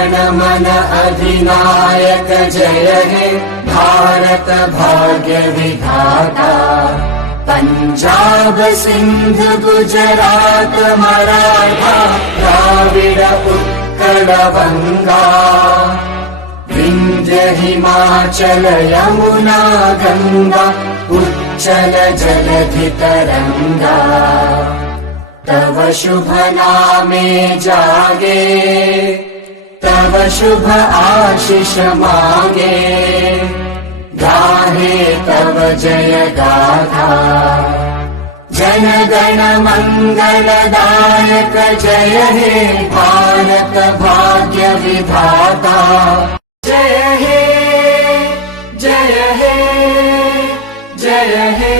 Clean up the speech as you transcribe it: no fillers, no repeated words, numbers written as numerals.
जन मन अधिनायक जय हे भारत भाग्य विधाता। पंजाब सिंध गुजरात मराठा द्राविड उत्कल बंगा। विंध्य हिमाचल यमुना गंगा उच्चल जलधि तरंगा। तव शुभ नामे जागे तव शुभ आशीष मागे। गाहे तव जय गाथा जन गण मंगलदायक जय हे भारत भाग्य विधाता। जय हे जय हे जय हे।